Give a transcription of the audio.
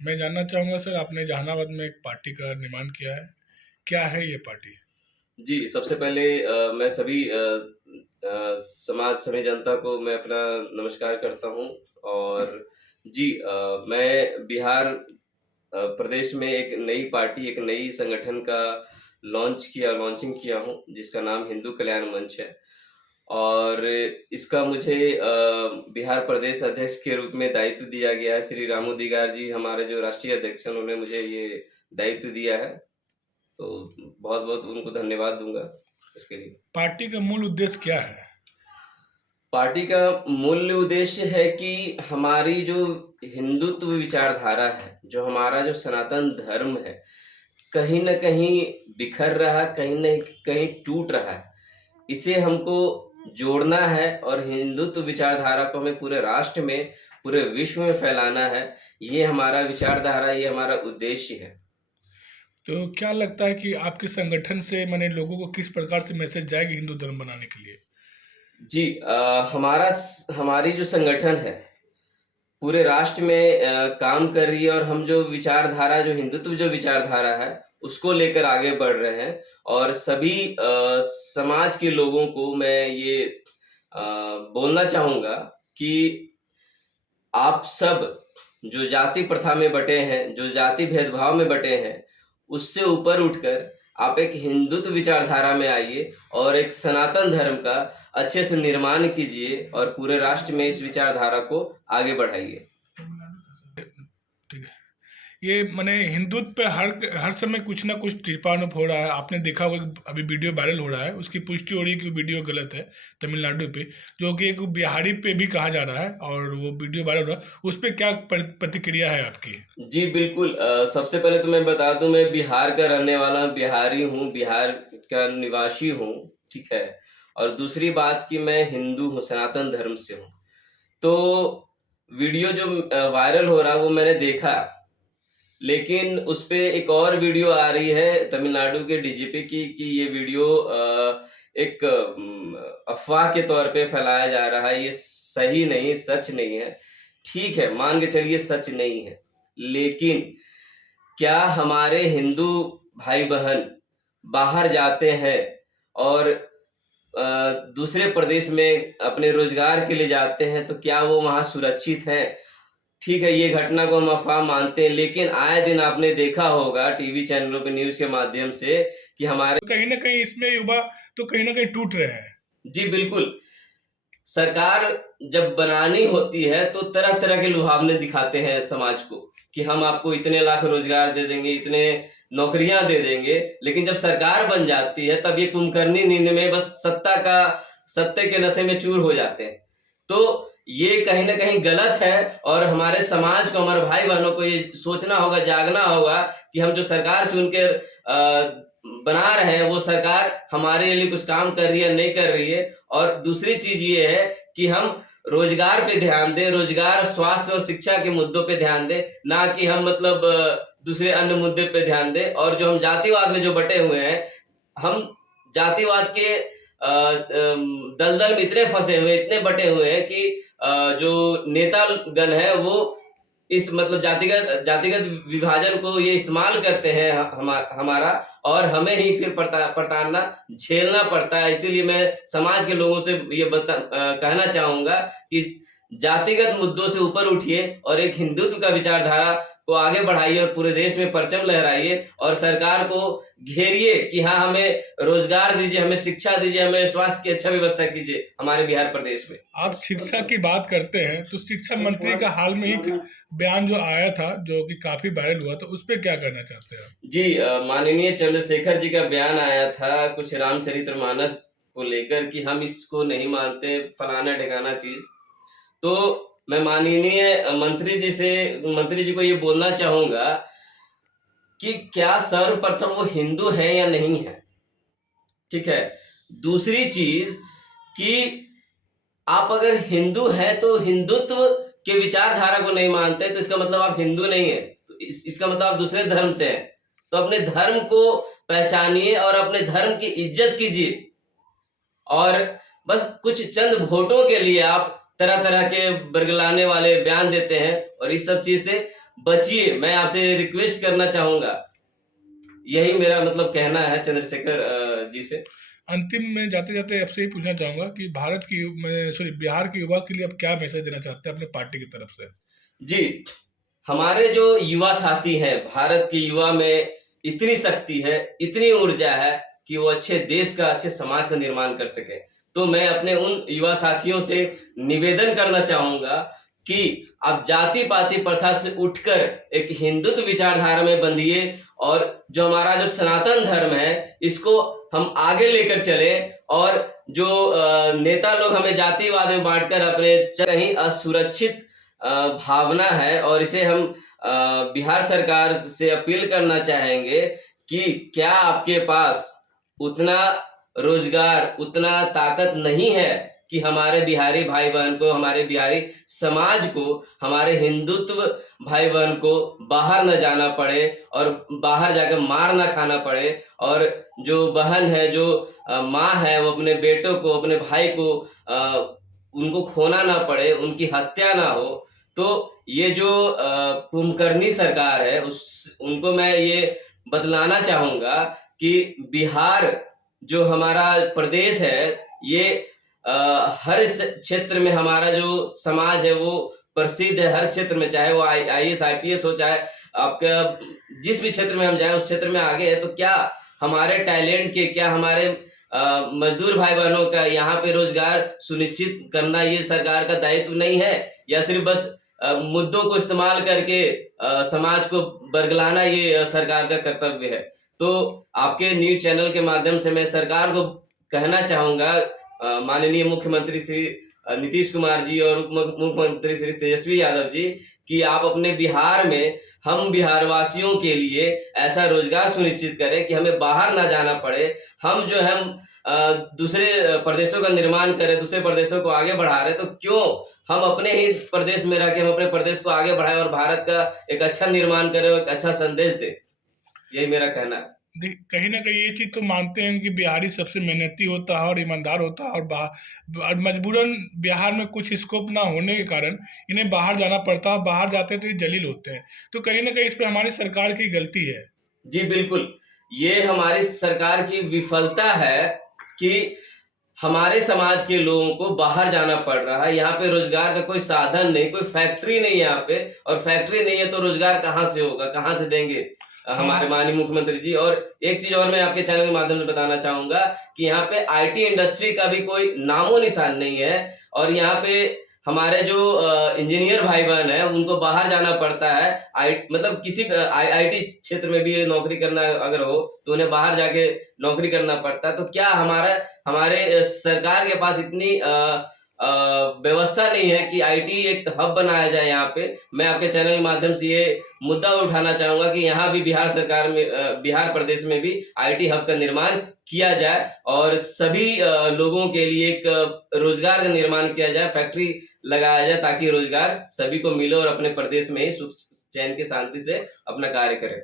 मैं जानना चाहूँगा सर, आपने जहानाबाद में एक पार्टी का निर्माण किया है, क्या है ये पार्टी? जी, सबसे पहले मैं सभी समाज सभी जनता को मैं अपना नमस्कार करता हूँ। और जी, मैं बिहार प्रदेश में एक नई पार्टी, एक नई संगठन का लॉन्चिंग किया हूँ, जिसका नाम हिंदू कल्याण मंच है। और इसका मुझे बिहार प्रदेश अध्यक्ष के रूप में दायित्व दिया गया है। श्री रामू दिगार जी, हमारे जो राष्ट्रीय अध्यक्ष हैं, उन्होंने मुझे ये दायित्व दिया है। तो बहुत-बहुत उनको धन्यवाद दूँगा इसके लिए। पार्टी का मूल उद्देश्य क्या है? पार्टी का मूल उद्देश्य है कि हमारी जो हिंदुत्व विचारधारा है, जो हमारा जो सनातन धर्म है, कहीं न कहीं बिखर रहा है, कहीं न कहीं टूट रहा है। इसे हमको जोड़ना है और हिंदुत्व विचारधारा को हमें पूरे राष्ट्र में, पूरे विश्व में फैलाना है। ये हमारा विचारधारा, ये हमारा उद्देश्य है। तो क्या लगता है कि आपके संगठन से माने लोगों को किस प्रकार से मैसेज जाएगी हिंदू धर्म बनाने के लिए? जी, हमारी जो संगठन है, पूरे राष्ट्र में काम कर रही है। और हम जो विचारधारा, जो हिंदुत्व जो विचारधारा है, उसको लेकर आगे बढ़ रहे हैं। और सभी समाज के लोगों को मैं ये बोलना चाहूँगा कि आप सब जो जाति प्रथा में बँटे हैं, जो जाति भेदभाव में बँटे हैं, उससे ऊपर उठकर आप एक हिंदुत्व विचारधारा में आइए और एक सनातन धर्म का अच्छे से निर्माण कीजिए और पूरे राष्ट्र में इस विचारधारा को आगे बढ़ाइए। ठीक है। ये माने हिंदुत्व पे हर समय कुछ ना कुछ टिप्पणी हो रहा है। आपने देखा होगा कि अभी वीडियो वायरल हो रहा है, उसकी पुष्टि हो रही है कि वीडियो गलत है तमिलनाडु पे, जो कि एक बिहारी पे भी कहा जा रहा है और वो वीडियो वायरल हो रहा है। उस पे क्या प्रतिक्रिया है आपकी? जी, बिल्कुल। सबसे पहले तो मैं बता दूँ, मैं बिहार का रहने वाला बिहारी हूँ, बिहार का निवासी हूँ, ठीक है? और दूसरी बात कि मैं हिंदू हूँ, सनातन धर्म से हूँ। तो वीडियो जो वायरल हो रहा है वो मैंने देखा, लेकिन उसपे एक और वीडियो आ रही है तमिलनाडु के डीजीपी की कि ये वीडियो एक अफ़वाह के तौर पे फैलाया जा रहा है, ये सही नहीं, सच नहीं है। ठीक है, मान के चलिए सच नहीं है, लेकिन क्या हमारे हिंदू भाई-बहन बाहर जाते हैं और दूसरे प्रदेश में अपने रोज़गार के लिए जाते हैं, तो क्या वो वहाँ सुरक्षित हैं? ठीक है, ये घटना को हम अफ़वाह मानते हैं, लेकिन आए दिन आपने देखा होगा टीवी चैनलों पे न्यूज़ के माध्यम से कि हमारे तो कहीं ना कहीं इसमें युवा तो कहीं ना कहीं टूट रहे हैं। जी, बिल्कुल। सरकार जब बनानी होती है तो तरह-तरह के लुभावने दिखाते हैं समाज को कि हम आपको इतने लाख रोज़गार दे देंगे, इतने नौकरियाँ दे देंगे, लेकिन जब सरकार बन जाती है तब ये कुंभकर्णी नींद में बस सत्ते के नशे में चूर हो जाते हैं। तो ये कहीं न कहीं गलत है और हमारे समाज को, हमारे भाई-बहनों को ये सोचना होगा, जागना होगा कि हम जो सरकार चुन के बना रहे हैं, वो सरकार हमारे लिए कुछ काम कर रही है, नहीं कर रही है। और दूसरी चीज़ ये है कि हम रोज़गार पे ध्यान दें, रोज़गार, स्वास्थ्य और शिक्षा के मुद्दों पे ध्यान दें, ना कि हम मतलब दूसरे अन्य मुद्दे पे ध्यान दें। और जो हम जातिवाद में जो बँटे हुए हैं, हम जातिवाद के दलदल में इतने फँसे हुए हैं, इतने बँटे हुए हैं कि जो नेतागण हैं वो इस मतलब जातिगत विभाजन को ये इस्तेमाल करते हैं हमारा, और हमें ही फिर प्रताड़ना झेलना पड़ता है। इसीलिए मैं समाज के लोगों से ये कहना चाहूँगा कि जातिगत मुद्दों से ऊपर उठिए और एक हिंदुत्व का विचारधारा को आगे बढ़ाइए और पूरे देश में परचम लहराइए और सरकार को घेरिए कि हाँ, हमें रोज़गार दीजिए, हमें शिक्षा दीजिए, हमें स्वास्थ्य की अच्छा व्यवस्था कीजिए हमारे बिहार प्रदेश में। आप शिक्षा की बात करते हैं तो शिक्षा मंत्री का हाल में ही बयान जो आया था, जो कि काफी वायरल हुआ, तो उस पर क्या कहना चाहते हैं आप? जी, माननीय चंद्रशेखर जी का बयान आया था कुछ रामचरितमानस को लेकर कि हम इसको नहीं मानते, फलाना-ढिकाना चीज़। तो मैं माननीय मंत्री जी को ये बोलना चाहूँगा कि क्या सर्वप्रथम वो हिंदू हैं या नहीं हैं? ठीक है? दूसरी चीज़ कि आप अगर हिंदू हैं तो हिंदुत्व के विचारधारा को नहीं मानते, तो इसका मतलब आप हिंदू नहीं हैं। तो इसका मतलब आप दूसरे धर्म से हैं। तो अपने धर्म को पहचानिए और अपने धर्म की इज़्ज़त कीजिए। और बस कुछ चंद वोटों के लिए आप तरह-तरह के बरगलाने वाले बयान देते हैं और इस सब चीज़ से बचिए, मैं आपसे रिक्वेस्ट करना चाहूंगा। यही मेरा मतलब कहना है चंद्रशेखर जी से। अंतिम में जाते-जाते आपसे यही पूछना चाहूँगा कि बिहार के युवा के लिए आप क्या मैसेज देना चाहते हैं अपने पार्टी की तरफ से? जी, हमारे जो युवा साथी हैं, भारत के युवा में इतनी शक्ति है, इतनी ऊर्जा है कि वो अच्छे देश का, अच्छे समाज का निर्माण कर सके। तो मैं अपने उन युवा साथियों से निवेदन करना चाहूंगा कि आप जाति-पाति प्रथा से उठकर एक हिंदुत्व विचारधारा में बंधिए और जो हमारा जो सनातन धर्म है, इसको हम आगे लेकर चले। और जो नेता लोग हमें जातिवाद में बांटकर अपने कहीं असुरक्षित भावना है, और इसे हम बिहार सरकार से अपील करना चाहेंगे कि क्या आपके पास उतना रोजगार, उतना ताकत नहीं है कि हमारे बिहारी भाई बहन को, हमारे बिहारी समाज को, हमारे हिंदुत्व भाई बहन को बाहर न जाना पड़े और बाहर जाकर मार ना खाना पड़े, और जो बहन है, जो माँ है, वो अपने बेटों को, अपने भाई को उनको खोना ना पड़े, उनकी हत्या ना हो। तो ये जो कुंभकर्णी सरकार है, उनको मैं ये बतलाना चाहूंगा कि बिहार जो हमारा प्रदेश है, ये हर क्षेत्र में हमारा जो समाज है वो प्रसिद्ध है। हर क्षेत्र में, चाहे वो IAS IPS हो, चाहे आपका जिस भी क्षेत्र में हम जाए उस क्षेत्र में आगे है। तो क्या हमारे टैलेंट के, क्या हमारे मजदूर भाई बहनों का यहाँ पे रोजगार सुनिश्चित करना ये सरकार का दायित्व नहीं है, या सिर्फ बस मुद्दों को इस्तेमाल करके समाज को बरगलाना ये सरकार का कर्तव्य है? तो आपके न्यूज चैनल के माध्यम से मैं सरकार को कहना चाहूंगा, माननीय मुख्यमंत्री श्री नीतीश कुमार जी और उप मुख्यमंत्री श्री तेजस्वी यादव जी, कि आप अपने बिहार में हम बिहार वासियों के लिए ऐसा रोजगार सुनिश्चित करें कि हमें बाहर ना जाना पड़े। हम जो है दूसरे प्रदेशों का निर्माण करें, दूसरे प्रदेशों को आगे बढ़ा रहे, तो क्यों हम अपने ही प्रदेश में रह के हम अपने प्रदेश को आगे बढ़ाएं और भारत का एक अच्छा निर्माण करें और एक अच्छा संदेश दें। यही मेरा कहना है। कहीं ना कहीं ये चीज़ तो मानते हैं कि बिहारी सबसे मेहनती होता है और ईमानदार होता है, और मजबूरन बिहार में कुछ स्कोप ना होने के कारण इन्हें बाहर जाना पड़ता है। बाहर जाते हैं तो ये जलील होते हैं। तो कहीं ना कहीं इस पर हमारी सरकार की गलती है। जी बिल्कुल, ये हमारी सरकार की विफलता है कि हमारे समाज के लोगों को बाहर जाना पड़ रहा है। यहाँ पे रोजगार का कोई साधन नहीं, कोई फैक्ट्री नहीं है यहाँ पे, और फैक्ट्री नहीं है तो रोजगार कहाँ से होगा, कहाँ से देंगे हमारे माननीय मुख्यमंत्री जी। और एक चीज और मैं आपके चैनल के माध्यम से बताना चाहूंगा कि यहाँ पे IT इंडस्ट्री का भी कोई नामो निशान नहीं है, और यहाँ पे हमारे जो इंजीनियर भाई बहन है उनको बाहर जाना पड़ता है। मतलब किसी IT क्षेत्र में भी नौकरी करना अगर हो तो उन्हें बाहर जाके नौकरी करना पड़ता है। तो क्या हमारे सरकार के पास इतनी व्यवस्था नहीं है कि IT एक हब बनाया जाए यहाँ पे? मैं आपके चैनल के माध्यम से ये मुद्दा उठाना चाहूंगा कि यहाँ भी बिहार सरकार में, बिहार प्रदेश में भी IT हब का निर्माण किया जाए और सभी लोगों के लिए एक रोजगार का निर्माण किया जाए, फैक्ट्री लगाया जाए, ताकि रोजगार सभी को मिले और अपने प्रदेश में ही सुख चैन की शांति से अपना कार्य करें।